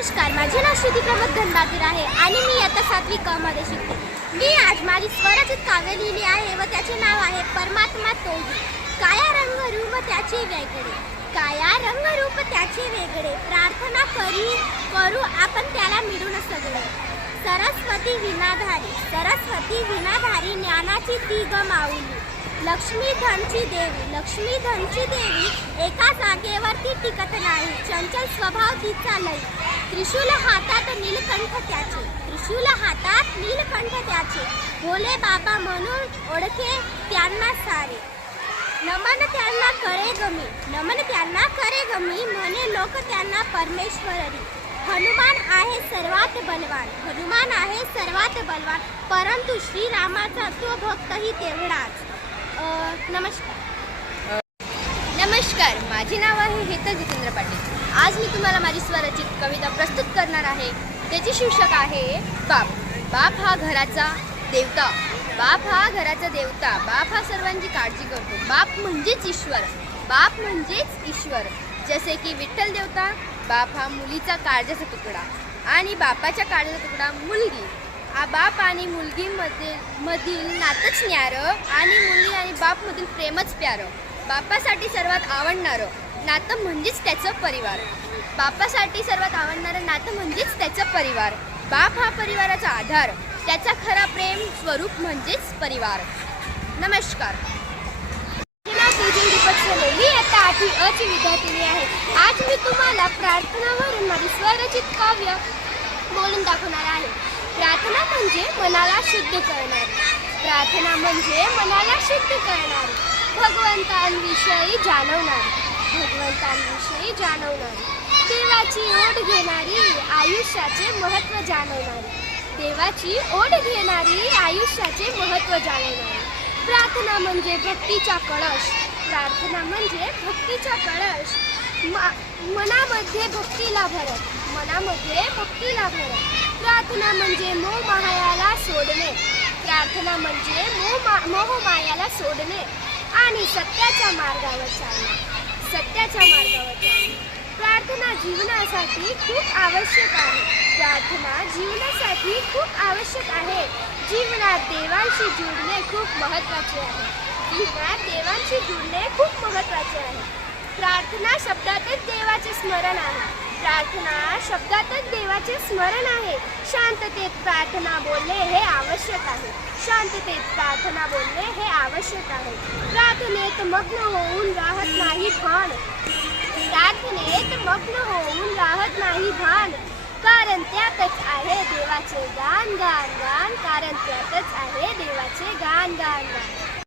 नमस्कार, माझे नाव श्रुती प्रमोद घनबागीर आहे आणि मी आता 7वी क मध्ये शिकते. मी आज माझी स्वरचित काव्य लिहिली आहे व त्याचे नाव आहे परमात्मा तोही. काया रंग रूप त्याचे वेगळे, काया रंग रूप त्याचे वेगळे, प्रार्थना करू आपण त्याला मिळून सगळे. सरस्वती विनाधारी, सरस्वती विनाधारी, ज्ञानाची ती ग माऊली. लक्ष्मी धनची देवी, लक्ष्मी धनची देवी, एका जागेवरती टिकत नाही, चंचल स्वभाव तिचा लई. त्रिशूल हातात नीलकंठ त्याचे, त्रिशूल हातात नीलकंठ त्याचे, भोले बाबा म्हणून ओळखे त्यांना सारे. नमन त्यांना करे गमी, नमन त्यांना करे गमी, म्हणे लोक त्यांना परमेश्वरी. हनुमान आहे सर्वात बलवान, हनुमान आहे सर्वात बलवान, परंतु श्रीरामाचा तो भक्तही तेवढाच. नमस्कार, माझे नाव आहे हेतल जितेंद्र पाटील. आज मी तुम्हाला माझी स्वरचित कविता प्रस्तुत करणार आहे. त्याचे शीर्षक आहे बाप. बाप हा घराचा देवता, बाप हा घराचा देवता, बाप हा सर्वांची काळजी करतो. बाप म्हणजेच ईश्वर, बाप म्हणजेच ईश्वर. जसे की विठ्ठल देवता, बाप हा मुलीचा काळजाचा तुकडा आणि बापाच्या काळजाचा तुकडा मुलगी. बाप आणि मुलगी मधील नातंच न्यारं आणि मुली आणि बाप मधील प्रेमच प्यारं. बापासाठी सर्वात आवडणारं नातं म्हणजेच त्याचं परिवार, बापासाठी सर्वात आवडणारं नातं म्हणजेच त्याचं परिवार. बाप हा परिवाराचा आधार, त्याचा खरा प्रेम स्वरूप म्हणजेच परिवार. नमस्कार. मी आता 8वी अ ची विद्यार्थिनी आहे. आज मी तुम्हाला प्रार्थनावरून माझी स्वरचित काव्य बोलून दाखवणार आहे. प्रार्थना म्हणजे मनाला शुद्ध करणारी, प्रार्थना म्हणजे मनाला शुद्ध करणारी, भगवंतांविषयी जाणवणारी, भगवंतांविषयी जाणवणारी, देवाची ओढ घेणारी, आयुष्याचे महत्त्व जाणवणारी, देवाची ओढ घेणारी, आयुष्याचे महत्त्व जाणवणारी. प्रार्थना म्हणजे भक्तीचा कळश, प्रार्थना म्हणजे भक्तीचा कळश, मनामध्ये भक्तीला भरत, मनामध्ये भक्तीला भरत. प्रार्थना म्हणजे मोहमायाला सोडणे, प्रार्थना म्हणजे मोहमायाला सोडणे आणि सत्याच्या मार्गावर चालणे, सत्याच्या मार्गावर चालणे. प्रार्थना जीवनासाठी खूप आवश्यक आहे, प्रार्थना जीवनासाठी खूप आवश्यक आहे. जीवनात देवांशी जुळणे खूप महत्त्वाचे आहे, जीवनात देवांशी जुळणे खूप महत्त्वाचे आहे. प्रार्थना शब्दातच देवाचे स्मरण आहे, प्रार्थना शब्दातच देवाचे स्मरण आहे. शांततेत प्रार्थना बोलणे हे आवश्यक आहे, शांततेत प्रार्थना बोलणे हे आवश्यक आहे. प्रार्थनेत मग्न होऊन राहत नाही भान, प्रार्थनेत मग्न होऊन राहत नाही भान, कारण त्यातच आहे देवाचे गान गान गान, कारण त्यातच आहे देवाचे गान गान गान.